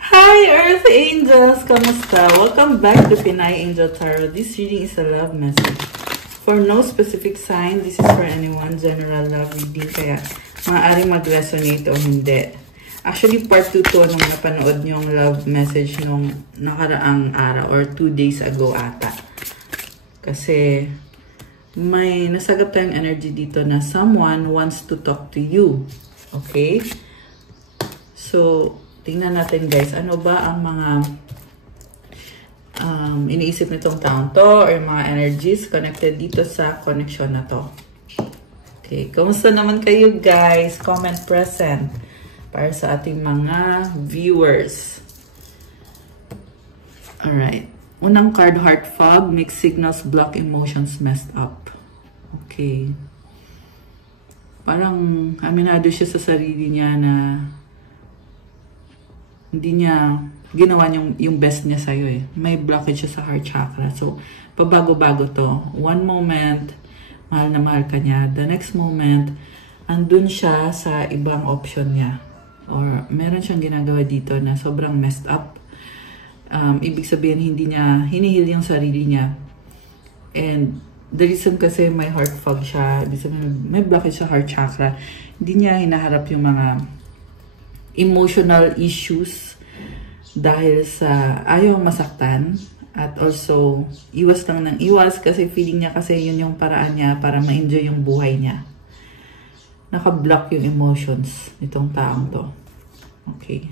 Hi Earth Angels! Kamusta? Welcome back to Pinay Angel Tarot. This reading is a love message. For no specific sign, this is for anyone. General love reading, kaya maaaring mag-resonate o hindi. Actually, part 2 to nung napanood nyo yung love message nung nakaraang araw or 2 days ago ata. Kasi may nasagap tayong energy dito na someone wants to talk to you. Okay? So, tingnan natin guys, ano ba ang mga iniisip nitong taong to or mga energies connected dito sa connection na to. Okay, kumusta naman kayo guys? Comment present para sa ating mga viewers. Alright. Unang card, heart fog, mixed signals, block emotions, messed up. Okay. Parang aminado siya sa sarili niya na hindi niya ginawa yung best niya sa'yo eh. May blockage siya sa heart chakra. So, pabago-bago to. One moment, mahal na mahal ka niya. The next moment, andun siya sa ibang option niya. Or meron siyang ginagawa dito na sobrang messed up. Ibig sabihin, hindi niya hinihil yung sarili niya. And the reason kasi may heart fog siya, ibig sabihin, may blockage sa heart chakra, hindi niya hinaharap yung mga emotional issues dahil sa ayaw masaktan at also iwas lang ng iwas kasi feeling niya kasi yun yung paraan niya para ma-enjoy yung buhay niya. Naka-block yung emotions nitong taong to. Okay.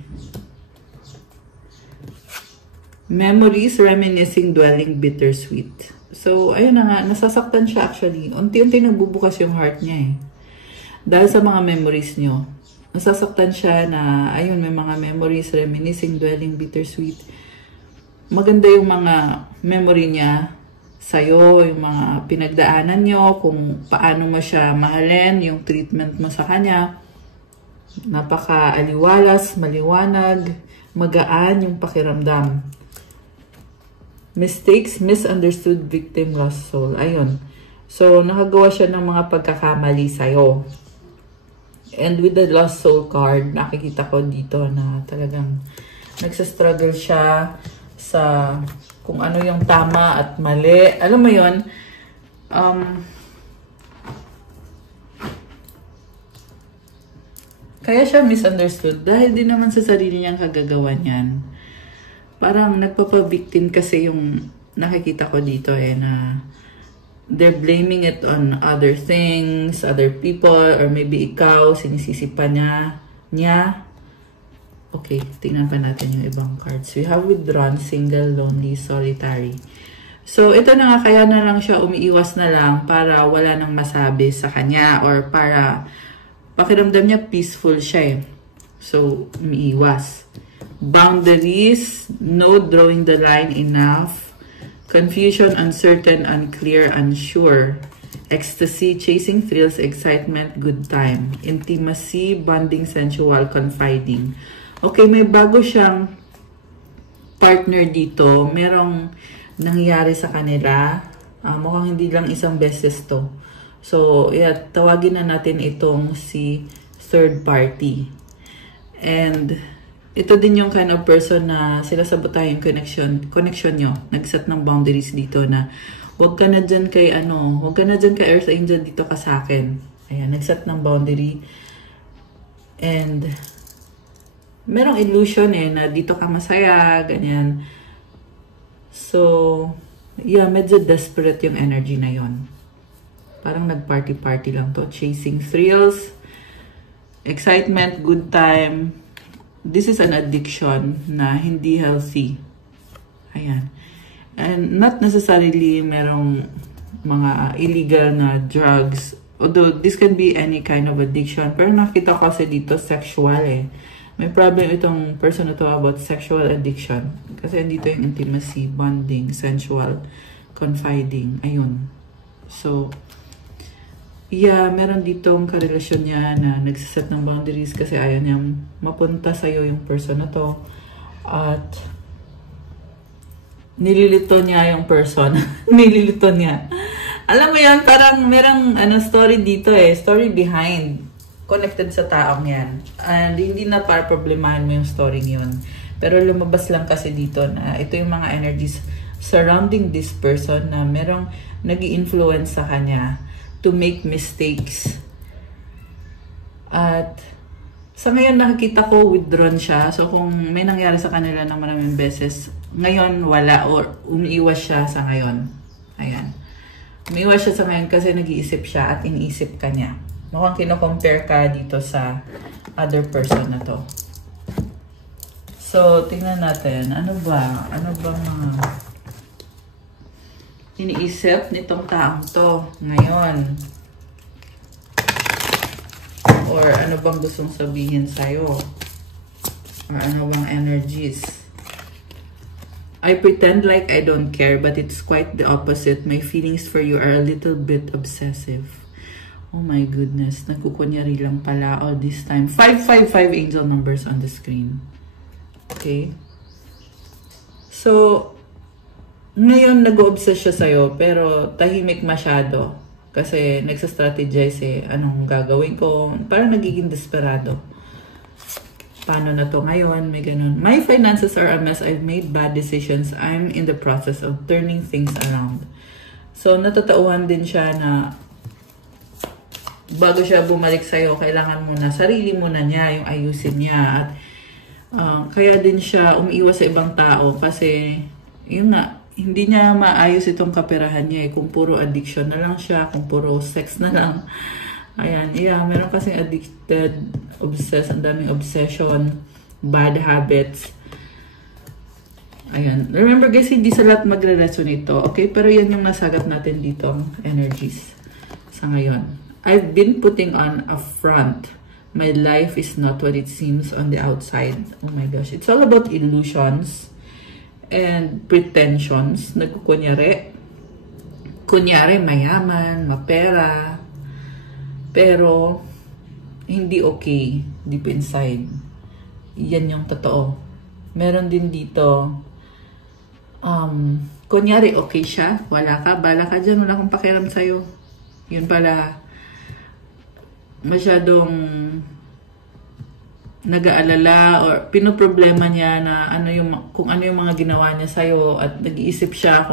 Memories, reminiscing, dwelling, bittersweet. So, ayun na nga, nasasaktan siya actually. Unti-unti nagbubukas yung heart niya eh. Dahil sa mga memories niyo. Nasasaktan siya na, ayun, may mga memories, reminiscing, dwelling, bittersweet. Maganda yung mga memory niya sa'yo, yung mga pinagdaanan nyo, kung paano mo siya mahalin, yung treatment mo sa kanya. Napaka-aliwalas, maliwanag, magaan yung pakiramdam. Mistakes, misunderstood, victim, lost soul. Ayun. So, nakagawa siya ng mga pagkakamali sa'yo. And with the lost soul card, nakikita ko dito na talagang nagsastruggle siya sa kung ano yung tama at mali. Alam mo yun, kaya siya misunderstood dahil din naman sa sarili niyang kagagawan yan. Parang nagpapabiktim kasi yung nakikita ko dito eh na they're blaming it on other things, other people, or maybe ikaw, sinisisi pa niya. Okay, tingnan pa natin yung ibang cards. We have withdrawn, single, lonely, solitary. So, ito na nga, kaya na lang siya umiiwas na lang para wala nang masabi sa kanya or para pakiramdam niya peaceful siya eh. So, umiiwas. Boundaries, no drawing the line enough. Confusion, uncertain, unclear, unsure. Ecstasy, chasing thrills, excitement, good time. Intimacy, bonding, sensual, confiding. Okay, may bago siyang partner dito. Merong nangyari sa kanila. Mukhang hindi lang isang beses to. So, yeah, tawagin na natin itong si third party. And ito din yung kind of person na sila sabotahin yung connection nyo. Nag-set ng boundaries dito na huwag ka na dyan kay huwag ka na dyan kay Earth Angel, dito ka sa akin. Ayan, nag-set ng boundary. And merong illusion eh na dito ka masaya, ganyan. So, yeah, medyo desperate yung energy na yon. Parang nag-party-party lang to. Chasing thrills, excitement, good time. This is an addiction na hindi healthy. Ayan. And not necessarily merong mga illegal na drugs. Although this can be any kind of addiction. Pero nakita ko kasi dito sexual eh. May problem itong person na to about sexual addiction. Kasi dito yung intimacy, bonding, sensual, confiding. Ayun. So, yeah, meron ditong karelasyon niya na nagsiset ng boundaries kasi ayaw niya mapunta sa'yo yung person na to. At nililito niya yung person. Nililito niya. Alam mo yan, parang merong story dito eh. Story behind. Connected sa taong yan. And hindi na para problemahin mo yung story yun. Pero lumabas lang kasi dito na ito yung mga energies surrounding this person na merong nag-i-influence sa kanya to make mistakes. At sa ngayon nakikita ko withdrawn siya. So kung may nangyari sa kanila ng maraming beses, ngayon wala or umiiwas siya sa ngayon. Ayan. Umiiwas siya sa ngayon kasi nag-iisip siya at iniisip ka niya. Mukhang kino-compare ka dito sa other person na to. So, tingnan natin. Ano ba? Ano ba mga iniisip nitong taong to ngayon? Or ano bang gustong sabihin sa'yo? Or ano bang energies? I pretend like I don't care, but it's quite the opposite. My feelings for you are a little bit obsessive. Oh my goodness. Nagkukunyari lang pala all this time. 555 angel numbers on the screen. Okay? So, ngayon nag-o-obsess siya sa'yo, pero tahimik masyado. Kasi nagsa-strategize anong gagawin ko. Parang nagiging desperado. Paano na to ngayon? May ganun. My finances are a mess. I've made bad decisions. I'm in the process of turning things around. So, natatauhan din siya na bago siya bumalik sa'yo, kailangan muna, sarili muna niya, yung ayusin niya. At kaya din siya umiiwas sa ibang tao kasi yun nga, hindi niya maayos itong kaperahan niya kung puro addiction na lang siya, kung puro sex na lang. Ayan, yeah, meron kasing addicted, obsessed, ang daming obsession, bad habits. Ayan, remember guys, hindi sa lahat magre-resonate ito, okay? Pero yan yung nasagat natin dito, energies sa ngayon. I've been putting on a front. My life is not what it seems on the outside. Oh my gosh. It's all about illusions and pretensions. Nagkukunyari. Kunyari, mayaman, mapera. Pero, hindi okay deep inside. Yan yung totoo. Meron din dito, kunyari, okay siya. Wala ka, bala ka dyan. Wala akong pakialam sa'yo. Yun pala, masyadong nag-aalala or pinoproblema niya na kung ano yung mga ginawa niya sa'yo at nag-iisip siya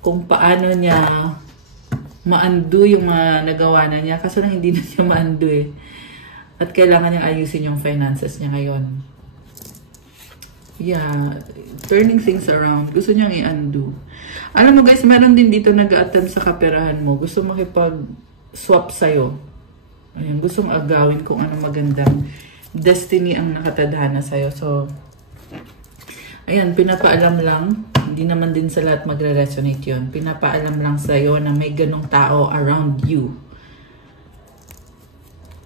kung paano niya ma-undo yung mga nagawa na niya kaso lang hindi na niya ma-undo at kailangan niyang ayusin yung finances niya ngayon. Yeah, turning things around. Gusto niyang i-undo. Alam mo guys, meron din dito nag-a-attempt sa kaperahan mo. Gusto makipag-swap sa'yo. Ayan, gustong agawin kung ano magandang destiny ang nakatadhana sa'yo. So, ayan, pinapaalam lang. Hindi naman din sa lahat magre-resonate yun. Pinapaalam lang sa'yo na may ganong tao around you.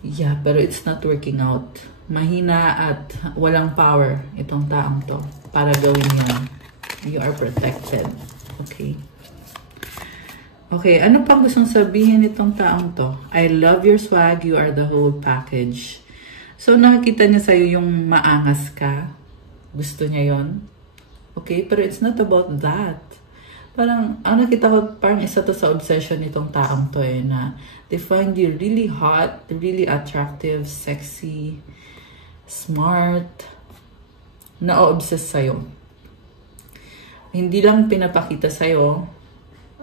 Yeah, pero it's not working out. Mahina at walang power itong taong to para gawin yun. You are protected. Okay. Okay, ano pa gustong sabihin nitong taong to? I love your swag, you are the whole package. So, nakikita niya sa'yo yung maangas ka. Gusto niya yon. Okay, pero it's not about that. Parang, ang nakita ko, parang isa to sa obsession nitong taong to na they find you really hot, really attractive, sexy, smart, na-obsess sa'yo. Hindi lang pinapakita sa'yo,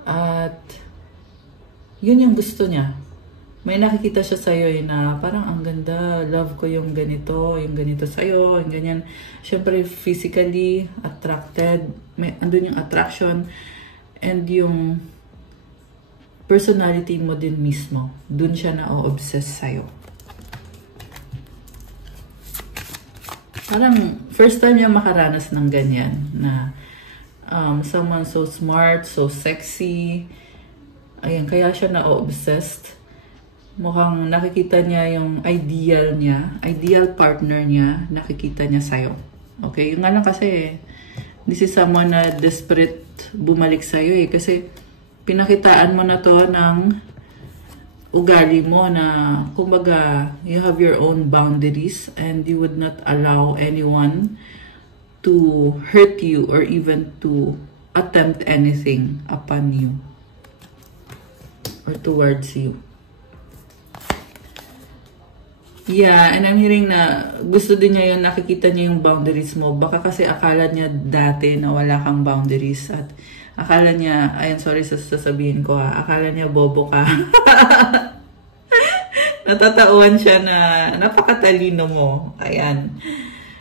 at yun yung gusto niya. May nakikita siya sa'yo na parang ang ganda, love ko yung ganito sa'yo, yung ganyan. Siyempre, physically attracted, andun yung attraction, and yung personality mo din mismo. Dun siya na-obsess sa'yo. Parang first time niya makaranas ng ganyan na someone so smart, so sexy. Ayan, kaya siya na-obsessed. Mukhang nakikita niya yung ideal partner niya, nakikita niya sa'yo. Okay? Yung nga lang kasi, this is someone na desperate bumalik sa'yo kasi pinakitaan mo na to ng ugali mo na, kumbaga, you have your own boundaries and you would not allow anyone to hurt you or even to attempt anything upon you or towards you. Yeah, and I'm hearing na gusto din niya yun, nakikita niya yung boundaries mo. Baka kasi akala niya dati na wala kang boundaries at akala niya, ayun, sorry sa sasabihin ko ha, akala niya bobo ka. Natatauhan siya na napakatalino mo. Ayan.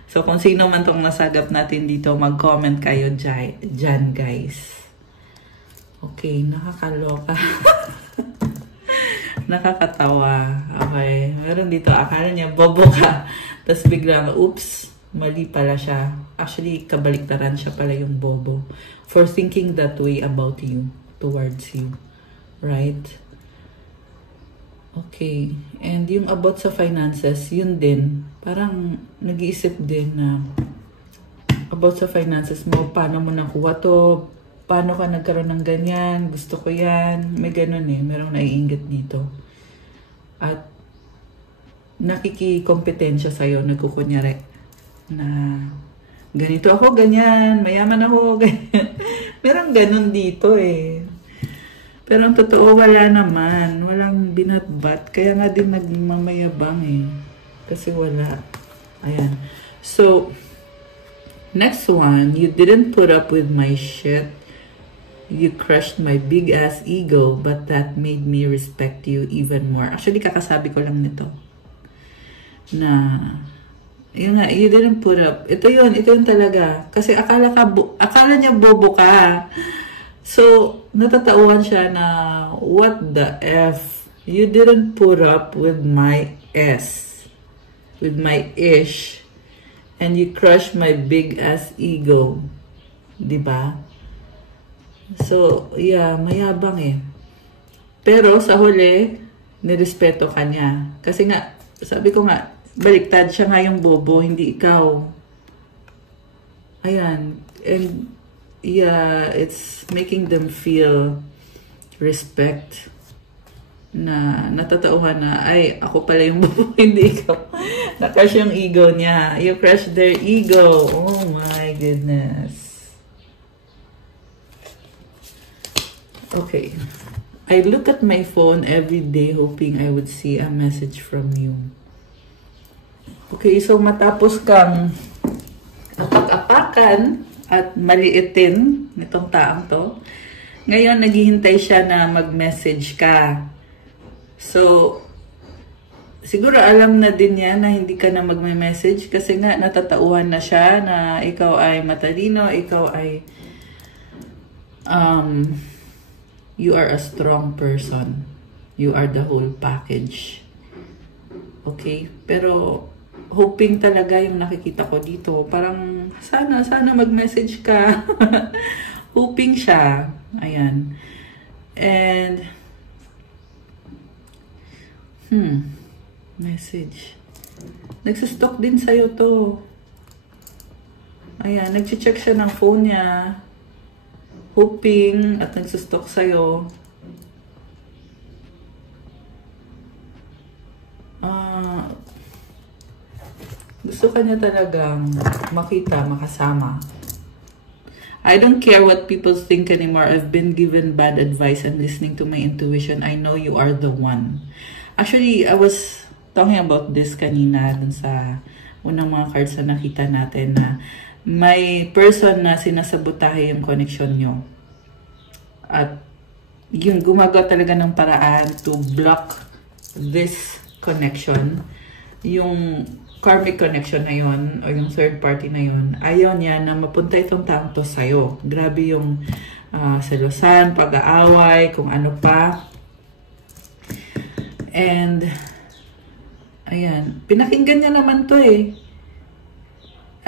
So, kung sino man tong nasagap natin dito, mag-comment kayo dyan, guys. Okay, nakakaloka. Nakakatawa. Okay. Meron dito, akala niya, bobo ka. Tapos biglang, oops, mali pala siya. Actually, kabaliktaran siya pala yung bobo. For thinking that way about you, towards you. Right? Okay. And yung about sa finances, yun din. Parang nag-iisip din na about sa finances mo, paano mo nakuha to, paano ka nagkaroon ng ganyan, gusto ko yan, may ganun eh, merong naiinggit dito. At nakikikompetensya sa'yo, nagkukunyari na ganito ako, ganyan, mayaman ako, ganyan. Merong ganun dito eh. Pero ang totoo, wala naman. Walang binatbat. Kaya nga din nagmamayabang eh. Kasi wala. Ayan. So, next one, you didn't put up with my shit. You crushed my big ass ego, but that made me respect you even more. Actually, kakasabi ko lang nito. Na, yun nga, you didn't put up. Ito yun talaga. Kasi akala niya bobo ka. So, natatauhan siya na, what the F? You didn't put up with my S. With my ish. And you crushed my big ass ego. Diba? So, yeah, mayabang eh. Pero sa huli, nirespeto ka niya. Kasi nga, sabi ko nga, baliktad siya nga yung bobo, hindi ikaw. Ayan. And, yeah, it's making them feel respect. Na natatauhan na, ay, ako pala yung bobo, hindi ikaw. Na-crush yung ego niya. You crushed their ego. Oh my goodness. Okay. I look at my phone every day hoping I would see a message from you. Okay, so matapos kang apak-apakan at maliitin nitong taong to, ngayon naghihintay siya na mag-message ka. So, siguro alam na din niya na hindi ka na mag-message kasi nga natatauhan na siya na ikaw ay matalino, ikaw ay you are a strong person. You are the whole package. Okay? Pero, hoping talaga yung nakikita ko dito. Parang, sana mag-message ka. Hoping siya. Ayan. And, message. Nagsistalk din sa'yo to. Ayan, nag-check siya ng phone niya. Hoping at nagsustalk sa'yo. Gusto ka niya talagang makita, makasama. I don't care what people think anymore. I've been given bad advice and listening to my intuition. I know you are the one. Actually, I was talking about this kanina dun sa unang mga cards na nakita natin na may person na sinasabotahe yung connection nyo. At yun, gumagawa talaga ng paraan to block this connection. Yung karmic connection na yun, o yung third party na yun, ayaw niya na mapunta itong taong to sa'yo. Grabe yung selosan, pag-aaway, kung ano pa. And, ayan, pinakinggan niya naman to eh.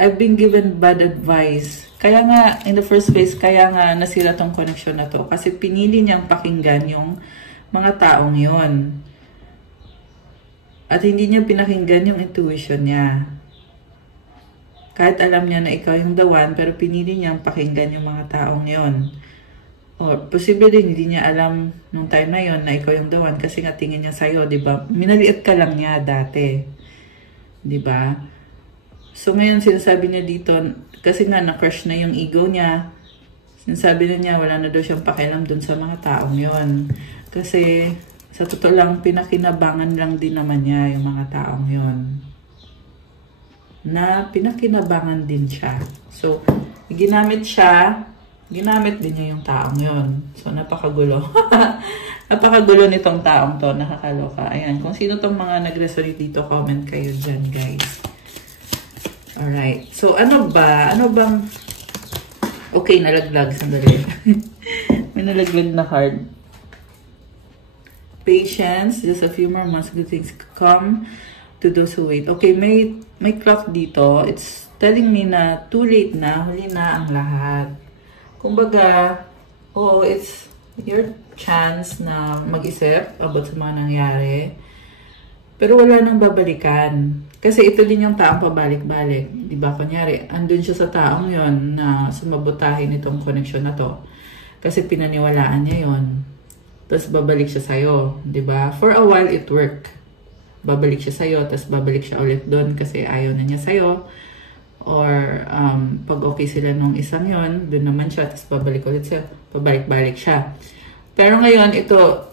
I've been given bad advice. Kaya nga, in the first place, kaya nga nasira tong connection na to. Kasi pinili niyang pakinggan yung mga taong yon. At hindi niya pinakinggan yung intuition niya. Kahit alam niya na ikaw yung the one, pero pinili niyang pakinggan yung mga taong yon. Or posible din, hindi niya alam nung time na yon na ikaw yung the one kasi nga tingin niya sa'yo, di ba? Minaliit ka lang niya dati. Di ba? So ngayon sinasabi niya dito, kasi nga na-crush na yung ego niya, sinasabi na niya wala na daw siyang pakialam dun sa mga taong yon. Kasi Sa totoo lang, pinakinabangan lang din naman niya yung mga taong yon. Na pinakinabangan din siya. So, ginamit din niya yung taong yon. So, napakagulo. Napakagulo nitong taong to. Nakakaloka. Ayan. Kung sino tong mga nag-resonate dito, comment kayo dyan, guys. Alright. So, ano ba? Ano bang... Okay, nalaglag. Sandali. May nalaglag na card. Patience. Just a few more months. Good things come to those who wait. Okay, may clock dito. It's telling me na too late na. Huli na ang lahat. Kumbaga, it's your chance na mag-isip about sa mga nangyari. Pero wala nang babalikan. Kasi ito din yung taong pabalik-balik. Diba? Kunyari, andun siya sa taong yon na sumabotahin itong connection na to. Kasi pinaniwalaan niya yon. Tapos babalik siya sa'yo. Diba? For a while, it worked. Babalik siya sa'yo, tapos babalik siya ulit doon kasi ayaw na niya sa'yo. Or, pag okay sila nung isang yon, doon naman siya, tapos babalik ulit sa'yo. Pabalik-balik siya. Pero ngayon, ito,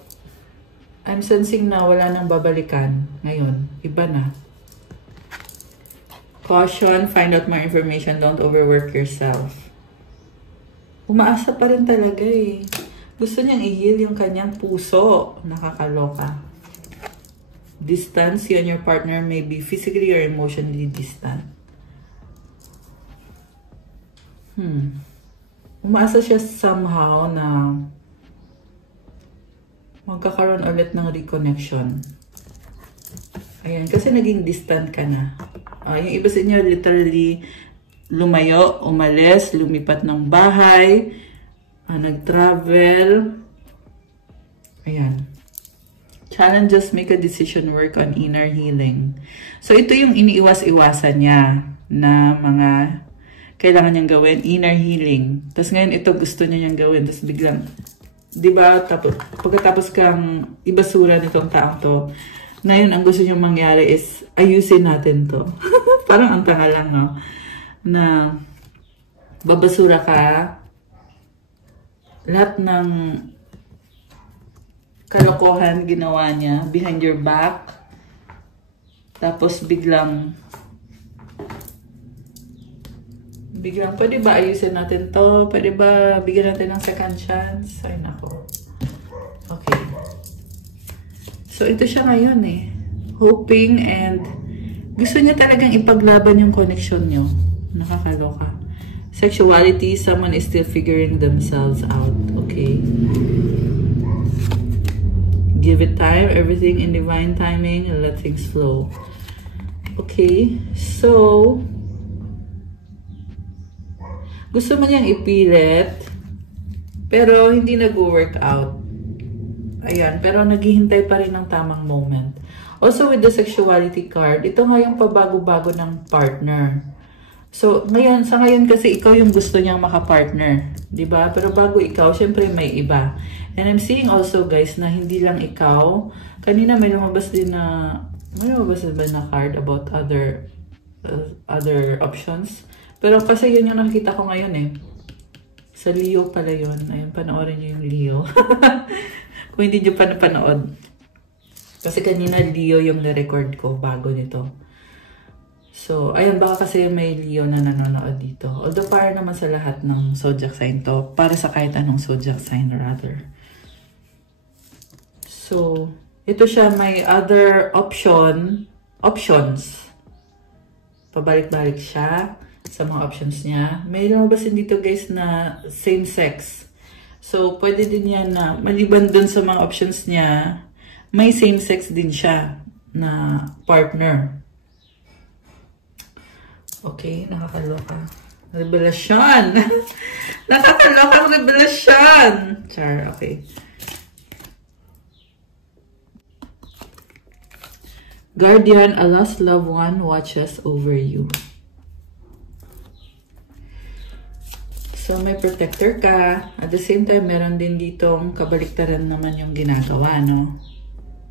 I'm sensing na wala nang babalikan. Ngayon, iba na. Caution, find out more information, don't overwork yourself. Umaasa pa rin talaga eh. Gusto niyang i-heal yung kanyang puso. Nakakaloka. Distance, you and your partner may be physically or emotionally distant. Umaasa siya somehow na magkakaroon ulit ng reconnection. Ayan, kasi naging distant ka na. Yung iba sa inyo literally lumayo, umalis, lumipat ng bahay, nag-travel. Ayan. Challenges, make a decision, work on inner healing. So, ito yung iniiwas-iwasan niya na mga kailangan niyang gawin, inner healing. Tapos ngayon, ito gusto niya niyang gawin. Tapos biglang, di ba, pagkatapos kang ibasura nitong taong to, ngayon, ang gusto niyang mangyari is, ayusin natin to. Parang ang tanga lang, no? Na, babasura ka, lahat ng kalokohan ginawa niya behind your back. Tapos biglang, pwede ba ayusin natin to? Pwede ba bigyan natin ng second chance? Ay, nako. Okay. So, ito siya ngayon eh. Hoping and gusto niya talagang ipaglaban yung connection niyo. Nakakaloka. Sexuality, someone is still figuring themselves out. Okay. Give it time, everything in divine timing, and let things flow. Okay. So, gusto man niyang ipilit, pero hindi nag-work out. Ayan, pero naghihintay pa rin ng tamang moment. Also with the sexuality card, ito nga yung pabago-bago ng partner. So, sa ngayon kasi ikaw yung gusto niyang makapartner. Diba? Pero bago ikaw, syempre may iba. And I'm seeing also guys na hindi lang ikaw. Kanina may lumabas din na, card about other options. Pero kasi yun yung nakikita ko ngayon eh. Sa Leo pala yun. Ayun, panoorin niyo yung Leo. Kung hindi niyo pa napanood. Kasi kanina Leo yung na-record ko bago nito. So, ayun, baka kasi may Leo na nanonood dito. Although para naman sa lahat ng zodiac sign to. Para sa kahit anong zodiac sign rather. So, ito siya, may other options. Pabalik-balik siya sa mga options niya. May lumabas din dito guys na same sex. So, pwede din yan na maliban dun sa mga options niya, may same sex din siya na partner. Okay, nakakaloka. Revelasyon! Nakakalokang revelasyon! Char, okay. Guardian, a lost loved one watches over you. So, may protector ka. At the same time, meron din ditong kabaliktaran naman yung ginagawa, no?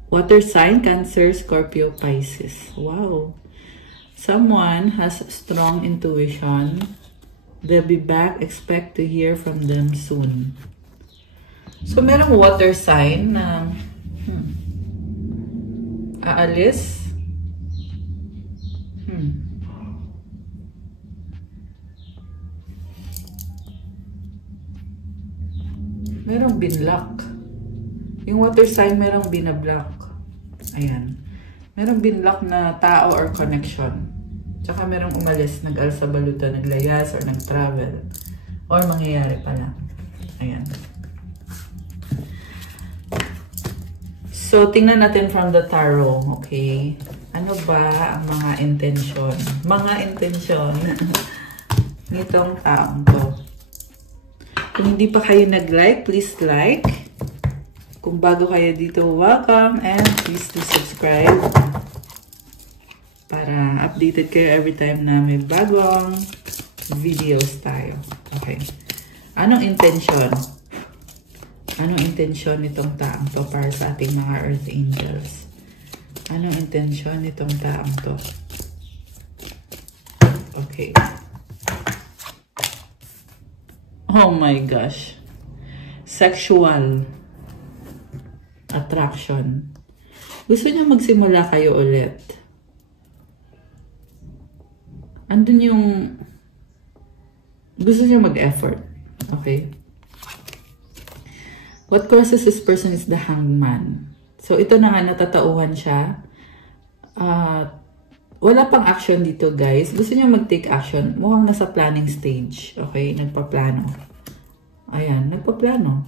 Water sign, Cancer, Scorpio, Pisces. Wow. Someone has strong intuition. They'll be back. Expect to hear from them soon. So, merong water sign na Aalis. Merong binlock. Yung water sign, merong binablock. Ayan. Merong binlock na tao or connection. Tsaka merong umalis, nag-alsa baluta, naglayas, or nag-travel. Or mangyayari pala. Ayan. So, tingnan natin from the tarot. Okay? Ano ba ang mga intensyon? Mga intensyon nitong taong to. Kung hindi pa kayo nag-like, please like. Kung bago kayo dito, welcome. And please do subscribe. Para updated kayo every time na may bagong videos tayo. Okay. Anong intention? Anong intention nitong taong to para sa ating mga Earth Angels? Anong intention nitong taong to? Okay. Oh my gosh. Sexual attraction. Gusto niya magsimula kayo ulit. Andun yung gusto niya mag-effort. Okay? What causes this person is the hangman. So, ito na nga, natatauhan siya. Wala pang action dito, guys. Gusto niya mag-take action. Mukhang nasa planning stage. Okay? Nagpaplano. Ayan, nagpaplano.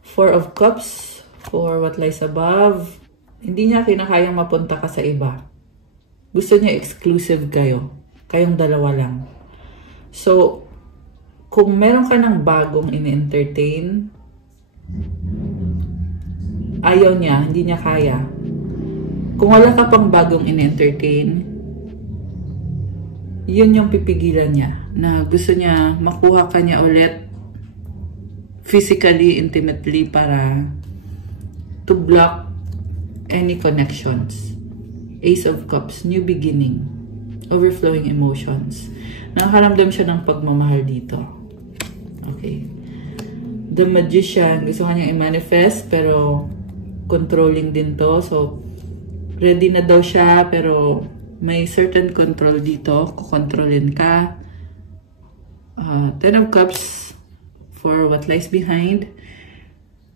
Four of Cups. For what lies above. Hindi niya kinakayang mapunta ka sa iba. Gusto niya exclusive kayo. Kayong dalawa lang. So, kung meron ka ng bagong in-entertain, ayaw niya, hindi niya kaya. Kung wala ka pang bagong in-entertain, yun yung pipigilan niya. Na gusto niya makuha ka niya ulit physically, intimately para to block any connections. Ace of Cups, new beginning. Overflowing emotions. Nakakaramdam siya ng pagmamahal dito. Okay. The Magician, gusto kanyang i-manifest pero controlling din to. So, ready na daw siya pero may certain control dito. Kukontrolin ka. Ten of Cups for what lies behind.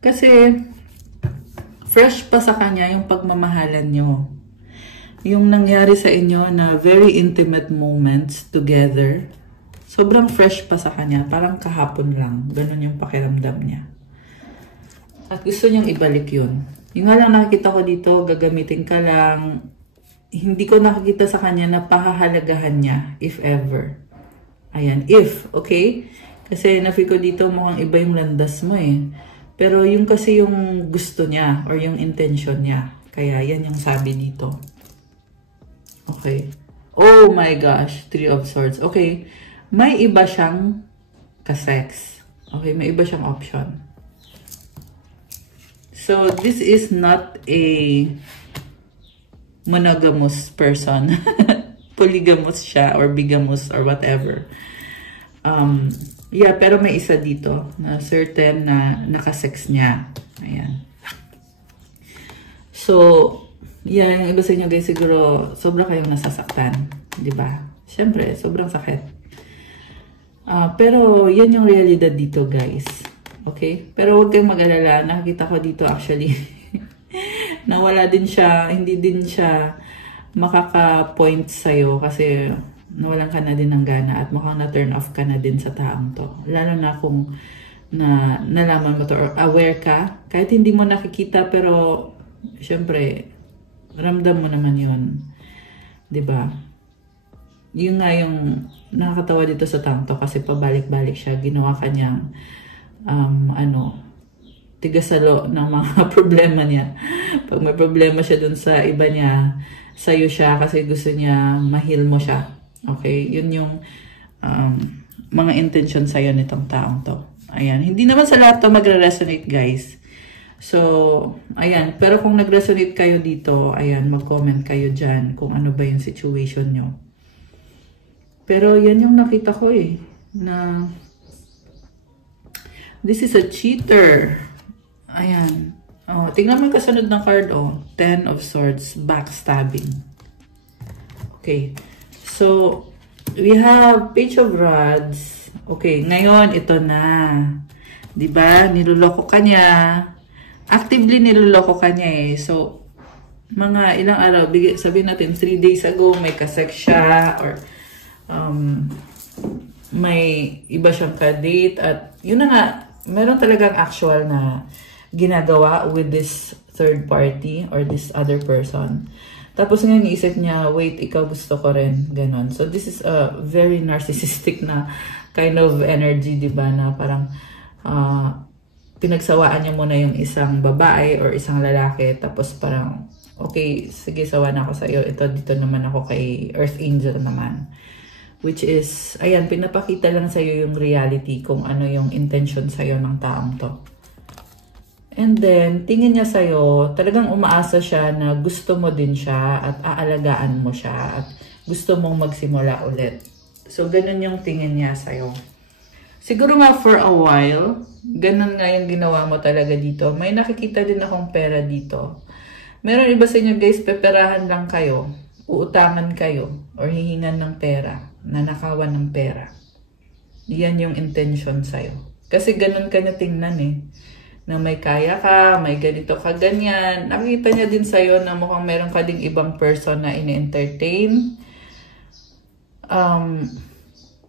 Kasi, fresh pa sa kanya yung pagmamahalan nyo. Yung nangyari sa inyo na very intimate moments together, sobrang fresh pa sa kanya. Parang kahapon lang. Ganun yung pakiramdam niya. At gusto niyang ibalik yun. Yung nga lang nakikita ko dito, gagamitin ka lang. Hindi ko nakikita sa kanya na pahahalagahan niya, if ever. Ayan, if, okay? Kasi na-feel ko dito mukhang iba yung landas mo eh. Pero yung kasi yung gusto niya or yung intention niya. Kaya yan yung sabi dito. Okay. Oh my gosh. Three of Swords. Okay. May iba siyang ka-sex. Okay. May iba siyang option. So, this is not a monogamous person. Polygamous siya or bigamous or whatever. Yeah, pero may isa dito na certain na naka-sex niya. Ayan. So, yan, yung iba sa inyo guys, siguro sobrang kayong nasasaktan. Diba? Siyempre, sobrang sakit. Pero, yan yung realidad dito guys. Okay? Pero huwag kayong mag-alala. Nakikita ko dito actually na wala din siya, hindi din siya makaka-point sa'yo kasi nawalan ka na din ng gana at mukhang na-turn off ka na din sa taong to. Lalo na kung nalaman mo to or aware ka. Kahit hindi mo nakikita pero syempre, ramdam mo naman yun. Diba? Yun nga yung nakakatawa dito sa taong to kasi pabalik-balik siya. Ginawa kanyang tigasalo ng mga problema niya. Pag may problema siya dun sa iba niya, sa'yo siya kasi gusto niya ma-heal mo siya. Okay? Yun yung mga intention sa'yo nitong taong to. Ayan. Hindi naman sa lahat to magre-resonate, guys. So, ayan. Pero kung nag-resonate kayo dito, ayan, mag-comment kayo dyan kung ano ba yung situation nyo. Pero yan yung nakita ko eh. Na this is a cheater. Ayan. Oh, tingnan mo yung kasunod ng card, oh. Ten of Swords, backstabbing. Okay. So, we have Page of Rods. Okay, ngayon, ito na. Diba? Niloloko ka niya. Actively niloloko ka niya eh. So, mga ilang araw, sabihin natin, 3 days ago, may kasex siya, or may iba siyang ka-date, at yun na nga, meron talagang actual na ginagawa with this third party or this other person. Tapos ngayon, iisip niya, wait, ikaw gusto ko rin. Ganon. So, this is a very narcissistic na kind of energy, diba? Na parang pinagsawaan niya muna yung isang babae or isang lalaki. Tapos parang, okay, sige, sawa na ako sa'yo. Ito, dito naman ako kay Earth Angel naman. Which is, ayan, pinapakita lang sa'yo yung reality kung ano yung intention sa'yo ng taong to. And then, tingin niya sa'yo, talagang umaasa siya na gusto mo din siya at aalagaan mo siya at gusto mong magsimula ulit. So, ganun yung tingin niya sa'yo. Siguro nga for a while, ganun nga yung ginawa mo talaga dito. May nakikita din akong pera dito. Meron iba sa inyo guys, peperahan lang kayo, uutangan kayo, or hihingan ng pera, nanakawan ng pera. Yan yung intention sa'yo. Kasi ganun ka niya tingnan eh. Na may kaya ka, may ganito ka, ganyan. Nakita niya din sa'yo na mukhang meron ka ding ibang person na ini-entertain.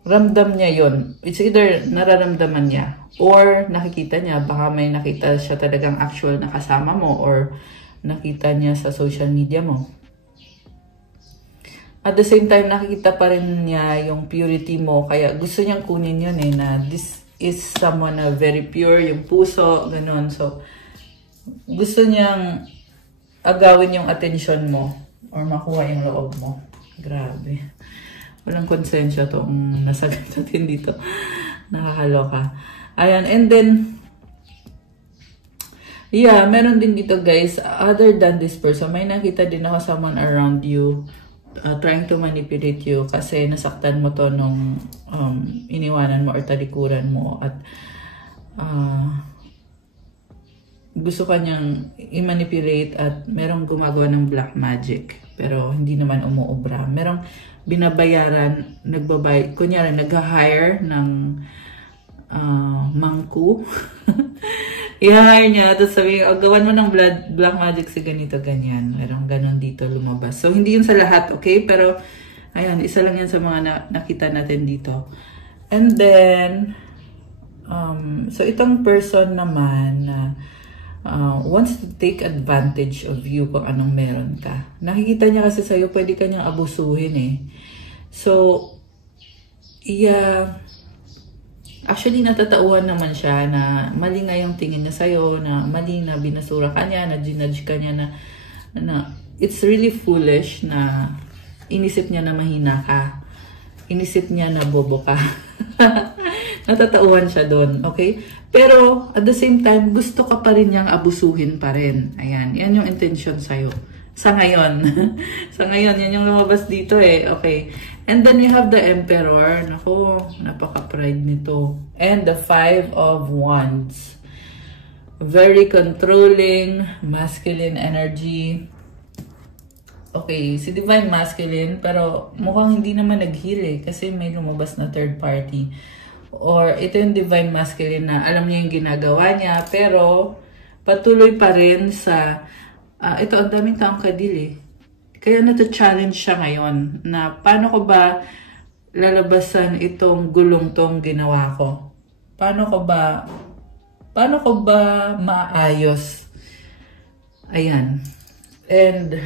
Ramdam niya yon. It's either nararamdaman niya or nakikita niya, baka may nakita siya talagang actual na kasama mo or nakita niya sa social media mo. At the same time, nakikita pa rin niya yung purity mo. Kaya gusto niyang kunin yun eh, na this is someone na very pure, yung puso, ganun. So, gusto niyang agawin yung attention mo or makuha yung loob mo. Grabe. Walang konsensya tong nasagot natin dito. Nakakaloka. Ayan, and then, yeah, meron din dito guys, other than this person, may nakita din ako someone around you trying to manipulate you kasi nasaktan mo to nung iniwanan mo or talikuran mo at gusto ka niyang i-manipulate at merong gumagawa ng black magic pero hindi naman umuobra. Merong binabayaran, kunyari nag-hire ng mangku. I-hire niya, tapos sabi, gawan mo ng black magic si ganito, ganyan. Merong ganon dito lumabas. So, hindi yun sa lahat, okay? Pero, ayan, isa lang yan sa mga nakita natin dito. And then, so itong person naman na wants to take advantage of you kung anong meron ka. Nakikita niya kasi sa'yo, pwede ka niyang abusuhin eh. So, actually, natatauhan naman siya na mali nga yung tingin niya sa'yo, na mali na binasura ka niya, na ginudge ka niya, na it's really foolish na inisip niya na mahina ka. Inisip niya na bobo ka. Natatauhan siya doon, okay? Pero, at the same time, gusto ka pa rin niyang abusuhin pa rin. Ayan, yan yung intention sa'yo. Sa ngayon. Sa ngayon, yan yung lumabas dito eh. Okay. And then you have the Emperor. Naku, napaka-pride nito. And the Five of Wands. Very controlling, masculine energy. Okay, si Divine Masculine, pero mukhang hindi naman nag-heal eh, kasi may lumabas na third party. Or ito yung Divine Masculine na alam niya yung ginagawa niya, pero patuloy pa rin sa, ito ang daming taong kadil eh. Kaya nata-challenge siya ngayon na paano ko ba lalabasan itong gulong tong ginawa ko? Paano ko ba maayos? Ayan. And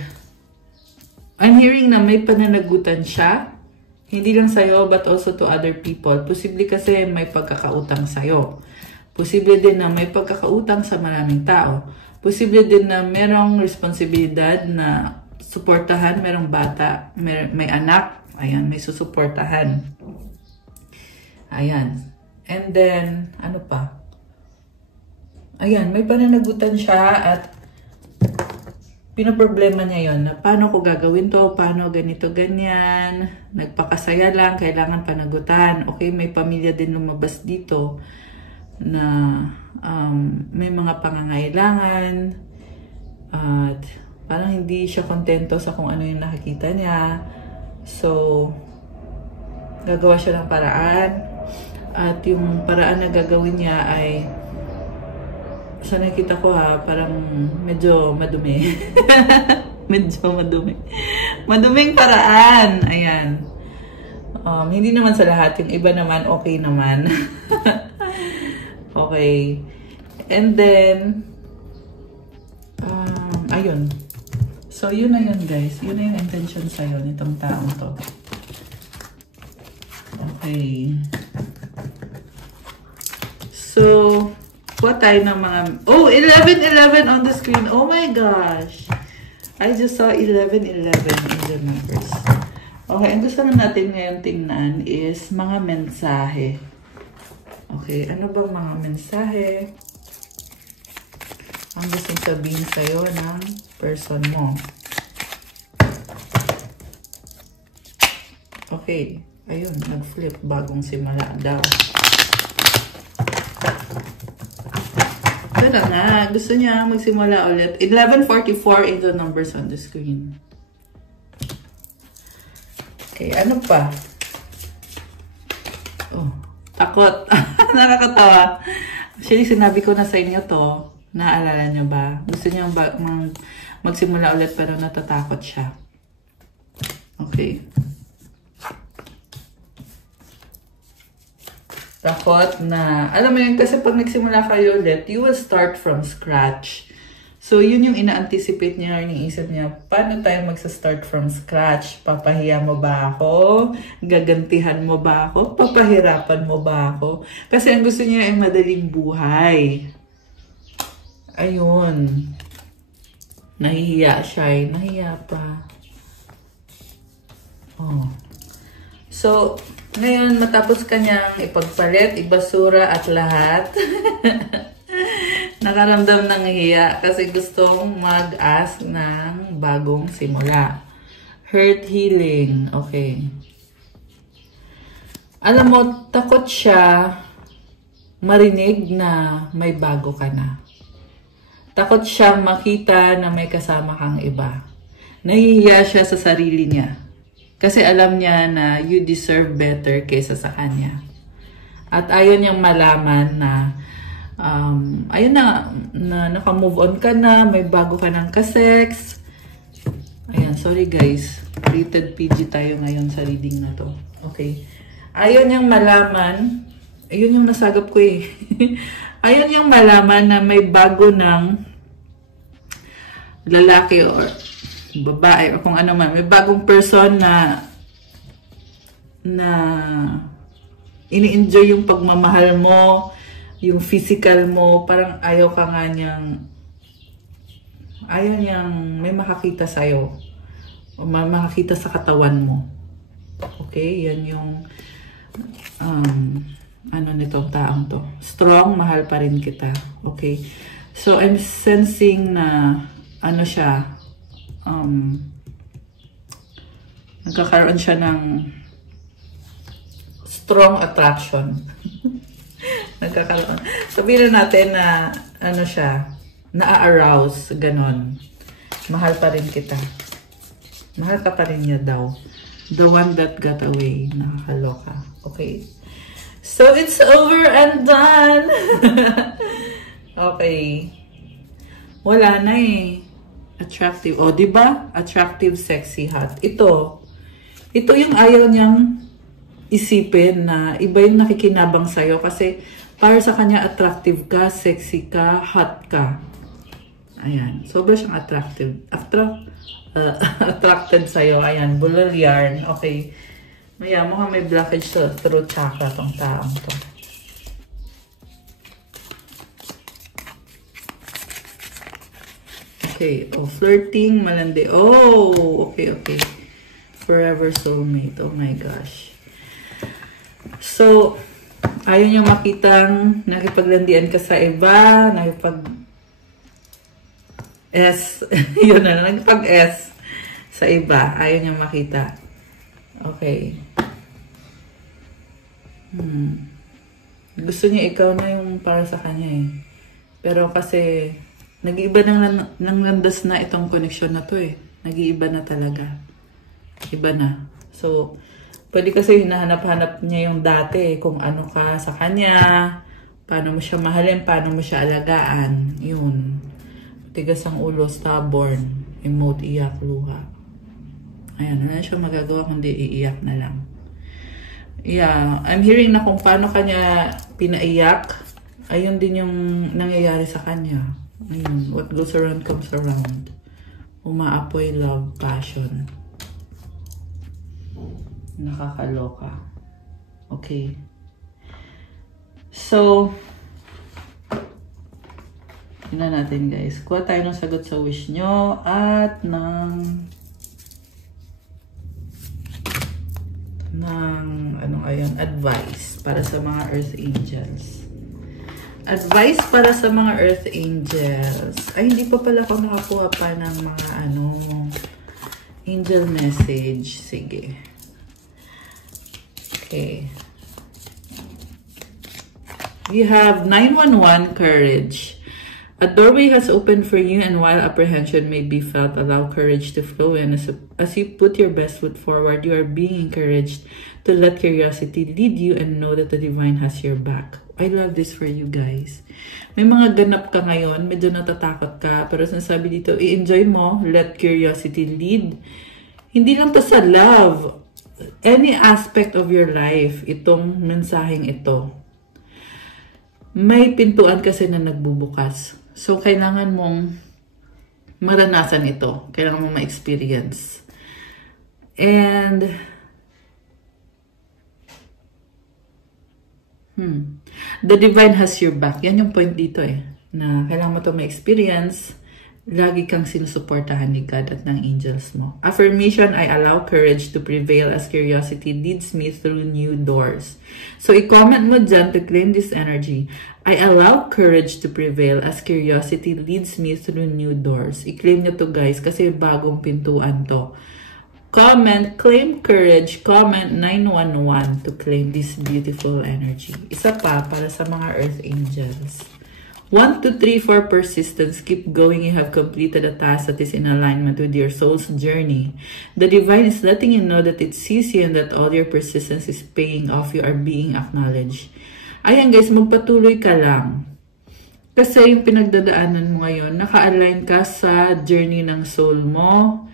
I'm hearing na may pananagutan siya. Hindi lang sa'yo but also to other people. Posible kasi may pagkakautang sa'yo. Posible din na may pagkakautang sa maraming tao. Posible din na merong responsibilidad na suportahan, merong bata, may anak, ayan, may susuportahan. Ayan. And then, ano pa? Ayan, may pananagutan siya at pinoproblema niya yon na paano ko gagawin to, paano ganito, ganyan, nagpakasaya lang, kailangan panagutan. Okay, may pamilya din lumabas dito. na may mga pangangailangan at parang hindi siya kontento sa kung ano yung nakikita niya. So, gagawa siya ng paraan. At yung paraan na gagawin niya ay, sa nakita ko parang medyo madumi. Medyo madumi. Maduming paraan. Ayan. Hindi naman sa lahat. Yung iba naman, okay naman. Okay. And then, ayun. So, yun na yun, guys. Yun na yung intention sa'yo nitong taong to. Okay. So, kuha tayo ng mga... Oh, 11-11 on the screen. Oh my gosh. I just saw 11-11 in the numbers. Okay, ang gusto natin ngayon tingnan is mga mensahe. Okay, ano bang mga mensahe ang gustong sabihin sa'yo ng person mo? Okay, ayun, nag-flip, bagong simula daw. Ito na nga, gusto niya magsimula ulit. 11:44 in the numbers on the screen. Okay, ano pa? Oh, takot. Nakakatawa. Actually, sinabi ko na sa inyo to. Naalala niyo ba? Gusto niya magsimula ulit pero natatakot siya. Okay. Takot na, alam mo yun, kasi pag nagsimula kayo ulit, you will start from scratch. So, yun yung ina-anticipate niya, iniisip niya, paano tayo magsa-start from scratch? Papahiya mo ba ako? Gagantihan mo ba ako? Papahirapan mo ba ako? Kasi ang gusto niya ay madaling buhay. Ayun. Nahihiya siya, nahihiya pa. Oh. So, ngayon, matapos kanyang ipagpalit, ibasura at lahat, nakaramdam ng hiya kasi gustong mag-ask ng bagong simula. Hurt healing. Okay. Alam mo, takot siya marinig na may bago ka na. Takot siya makita na may kasama kang iba. Nahihiya siya sa sarili niya. Kasi alam niya na you deserve better kaysa sa kanya. At ayaw niyang malaman na ayun na naka-move on ka na, may bago ka ng kasex. Ayan, sorry guys. Rated PG tayo ngayon sa reading na to. Okay. Ayaw niyang malaman, ayun yung nasagap ko eh. Ayaw niyang malaman na may bago ng lalaki or babae o kung ano man, may bagong person na ini-enjoy yung pagmamahal mo, yung physical mo, parang ayaw ka nga niyang, ayaw niyang may makakita sa'yo, o may makakita sa katawan mo. Okay, yan yung ano nitong taong to. Strong, mahal pa rin kita. Okay, so I'm sensing na ano siya, nagkakaroon siya ng strong attraction. Nagkakaroon. Sabihin natin na ano siya, na-arouse, ganon. Mahal pa rin kita. Mahal ka pa rin niya daw. The one that got away. Nakakaloka. Okay. So, it's over and done. Okay. Wala na eh. Attractive. O, diba? Attractive, sexy, hot. Ito yung ayaw niyang isipin na iba yung nakikinabang sa'yo kasi para sa kanya attractive ka, sexy ka, hot ka. Ayan. Sobra siyang attractive. Attracted sa'yo. Ayan. Bulol yarn. Okay. Maya, mukhang may blockage sa throat chakra tong taong to. Okay. Oh, flirting, malandi. Oh, okay, okay. Forever soulmate. Oh my gosh. So, ayaw niyo makitang nakipaglandian ka sa iba, nakipag-S. Yun na, nakipag-S sa iba. Ayaw niyo makita. Okay. Gusto niya ikaw na yung para sa kanya eh. Pero kasi, nag-iiba ng landas na itong connection na to eh. Nag-iiba na talaga. Iba na. So, pwede kasi hinahanap-hanap niya yung dati kung ano ka sa kanya, paano mo siya mahalin, paano mo siya alagaan. Yun. Tigas ang ulo, stubborn, emote, iyak, luha. Ayan, wala siya magagawa kundi iiyak na lang. Yeah, I'm hearing na kung paano kanya pinaiyak, ayun din yung nangyayari sa kanya. Ayun, what goes around comes around. Umaapoy love, passion. Nakakaloka. Okay. So, tingnan natin guys. Kuha tayo ng sagot sa wish nyo at ng advice para sa mga Earth Angels. Advice para sa mga Earth Angels. Ay, hindi pa pala ako nakakuha pa ng mga angel message. Sige. Okay. We have 911 courage. A doorway has opened for you, and while apprehension may be felt, allow courage to flow in. As you put your best foot forward, you are being encouraged to let curiosity lead you and know that the divine has your back. I love this for you guys. May mga ganap ka ngayon, medyo natatakot ka, pero sinasabi dito, i-enjoy mo, let curiosity lead. Hindi lang to sa love. Any aspect of your life, itong mensaheng ito. May pintuan kasi na nagbubukas. So, kailangan mong maranasan ito. Kailangan mong ma-experience. And, the divine has your back. Yan yung point dito eh. Na kailangan mo ito ma-experience. Lagi kang sinusuportahan ni God at ng angels mo. Affirmation, I allow courage to prevail as curiosity leads me through new doors. So, i-comment mo dyan to claim this energy. I allow courage to prevail as curiosity leads me through new doors. I-claim nyo to guys kasi bagong pintuan to. Comment, claim courage, comment 911 to claim this beautiful energy. Isa pa para sa mga Earth Angels. 1, 2, 3 for persistence. Keep going. You have completed a task that is in alignment with your soul's journey. The divine is letting you know that it sees you and that all your persistence is paying off. You are being acknowledged. Ayan guys, magpatuloy ka lang. Kasi yung pinagdadaanan mo ngayon, naka-align ka sa journey ng soul mo.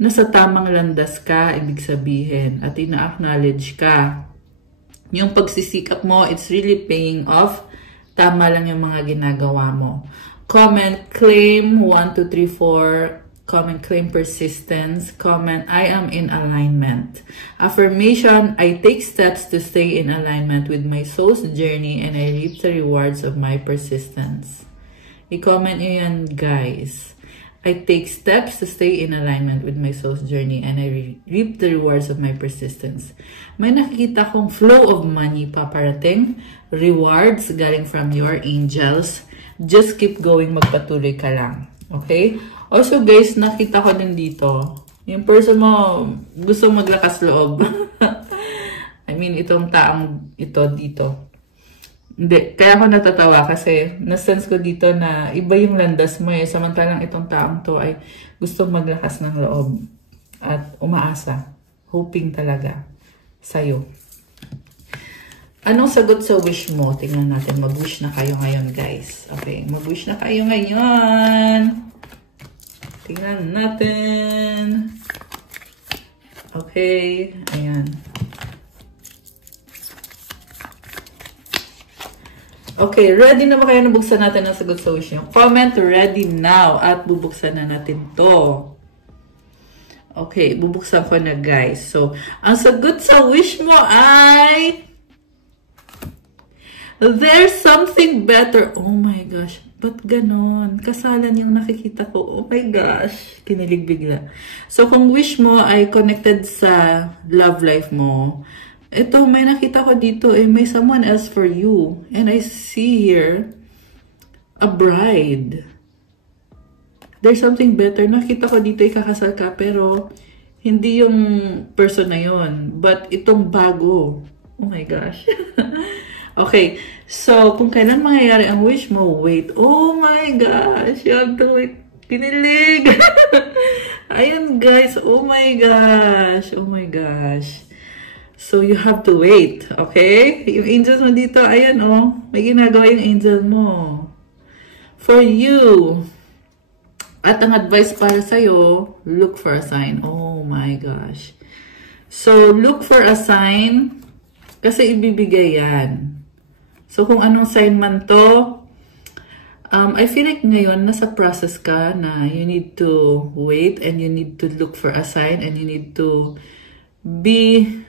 Nasa tamang landas ka, ibig sabihin. At ina-acknowledge ka. Yung pagsisikap mo, it's really paying off. Tama lang yung mga ginagawa mo. Comment, claim 1, 2, 3, 4. Comment, claim persistence. Comment, I am in alignment. Affirmation, I take steps to stay in alignment with my soul's journey and I reap the rewards of my persistence. I-comment nyo yan, guys. I take steps to stay in alignment with my soul's journey and I reap the rewards of my persistence. May nakikita kong flow of money paparating. Rewards galing from your angels. Just keep going, magpatuloy ka lang. Okay? Also guys, nakita ko din dito, yung person mo gusto maglakas loob. I mean, itong taang ito dito. Hindi, kaya ako natatawa kasi na-sense ko dito na iba yung landas mo eh. Samantalang itong taong to ay gusto maglakas ng loob at umaasa. Hoping talaga sa'yo. Anong sagot sa wish mo? Tingnan natin. Mag-wish na kayo ngayon, guys. Okay, mag-wish na kayo ngayon. Tingnan natin. Okay, ayan. Okay, ready na ba kayo na buksan natin ang sagot sa wish nyo? Comment ready now at bubuksan na natin to. Okay, bubuksan ko na guys. So, ang sagot sa wish mo ay there's something better. Oh my gosh, ba't ganon? Kasalan yung nakikita ko. Oh my gosh, kinilig bigla. So, kung wish mo ay connected sa love life mo, ito, may nakita ko dito, may someone else for you. And I see here, a bride. There's something better. Nakita ko dito, ikakasal ka, pero hindi yung person na yun. But itong bago. Oh my gosh. Okay, so kung kailan mangyayari ang wish mo, wait. Oh my gosh, you have to wait. Kinilig! Ayan guys, oh my gosh, oh my gosh. So you have to wait, okay? Yung angels mo dito, ayan oh, may ginagawa yung angel mo. For you. At ang advice para sa'yo, look for a sign. Oh my gosh. So look for a sign, kasi ibibigay yan. So kung anong sign man to, I feel like ngayon, nasa process ka na you need to wait and you need to look for a sign and you need to be,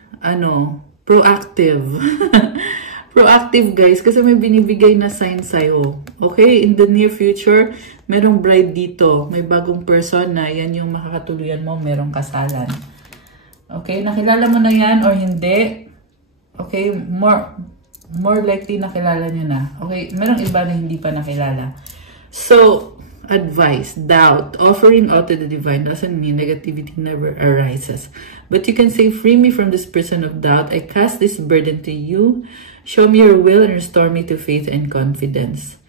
proactive. Proactive, guys, kasi may binibigay na sign sa'yo. Okay? In the near future, merong bride dito. May bagong person na yan yung makakatuluyan mo, merong kasalan. Okay? Nakilala mo na yan or hindi? Okay? More likely nakilala nyo na. Okay, merong iba na hindi pa nakilala. So, advice, doubt, offering out to the divine doesn't mean negativity never arises. But you can say, free me from this prison of doubt. I cast this burden to you. Show me your will and restore me to faith and confidence.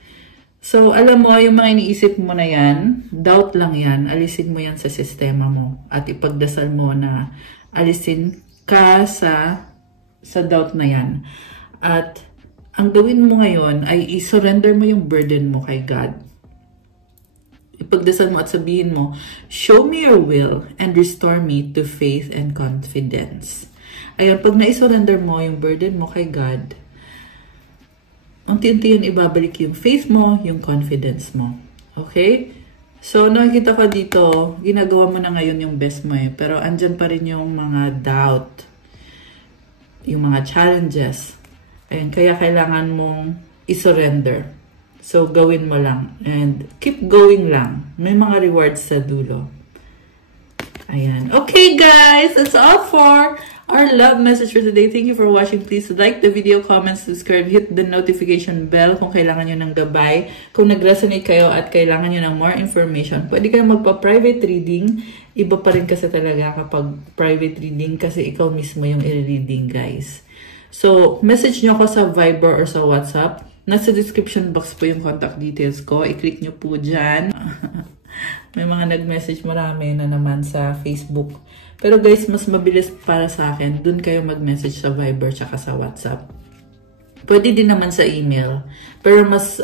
So, alam mo, yung mga iniisip mo na yan, doubt lang yan. Alisin mo yan sa sistema mo. At ipagdasal mo na alisin ka sa doubt na yan. At ang gawin mo ngayon ay i-surrender mo yung burden mo kay God. Ipagdasal mo at sabihin mo, show me your will and restore me to faith and confidence. Ayun, pag na-surrender mo yung burden mo kay God, unti-unti yun ibabalik yung faith mo, yung confidence mo. Okay? So, nakikita ko dito, ginagawa mo na ngayon yung best mo eh. Pero andyan pa rin yung mga doubt, yung mga challenges. Ayan, kaya kailangan mong i-surrender. So, gawin mo lang. And keep going lang. May mga rewards sa dulo. Ayan. Okay, guys. That's all for our love message for today. Thank you for watching. Please like the video, comment, subscribe, hit the notification bell kung kailangan nyo ng gabay. Kung nag-resonate kayo at kailangan nyo ng more information, pwede kayo magpa-private reading. Iba pa rin kasi talaga kapag private reading kasi ikaw mismo yung i-reading, guys. So, message nyo ako sa Viber or sa WhatsApp. Nasa description box po yung contact details ko. I-click nyo po dyan. May mga nag-message marami na naman sa Facebook. Pero guys, mas mabilis para sa akin. Dun kayo mag-message sa Viber tsaka sa WhatsApp. Pwede din naman sa email. Pero mas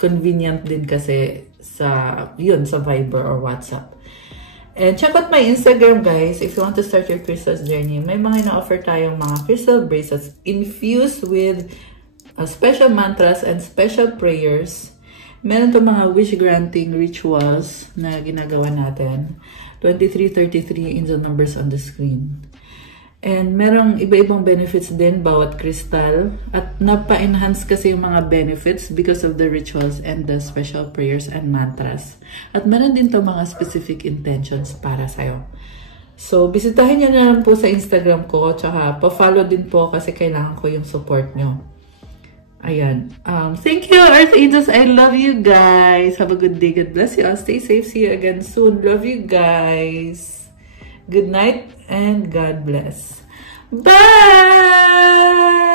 convenient din kasi sa Viber or WhatsApp. And check out my Instagram, guys, if you want to start your crystals journey. May mga ina-offer tayong mga crystal bracelets infused with special mantras and special prayers. Meron to mga wish-granting rituals na ginagawa natin. 2333 angel numbers on the screen. And merong iba-ibang benefits din bawat crystal. At napa-enhance kasi yung mga benefits because of the rituals and the special prayers and mantras. At meron din to mga specific intentions para sa'yo. So, bisitahin nyo na lang po sa Instagram ko. Tsaka, pa-follow din po kasi kailangan ko yung support nyo. Ayan. Thank you, Earth Angels. I love you guys. Have a good day. God bless you all. Stay safe. See you again soon. Love you guys. Good night and God bless. Bye!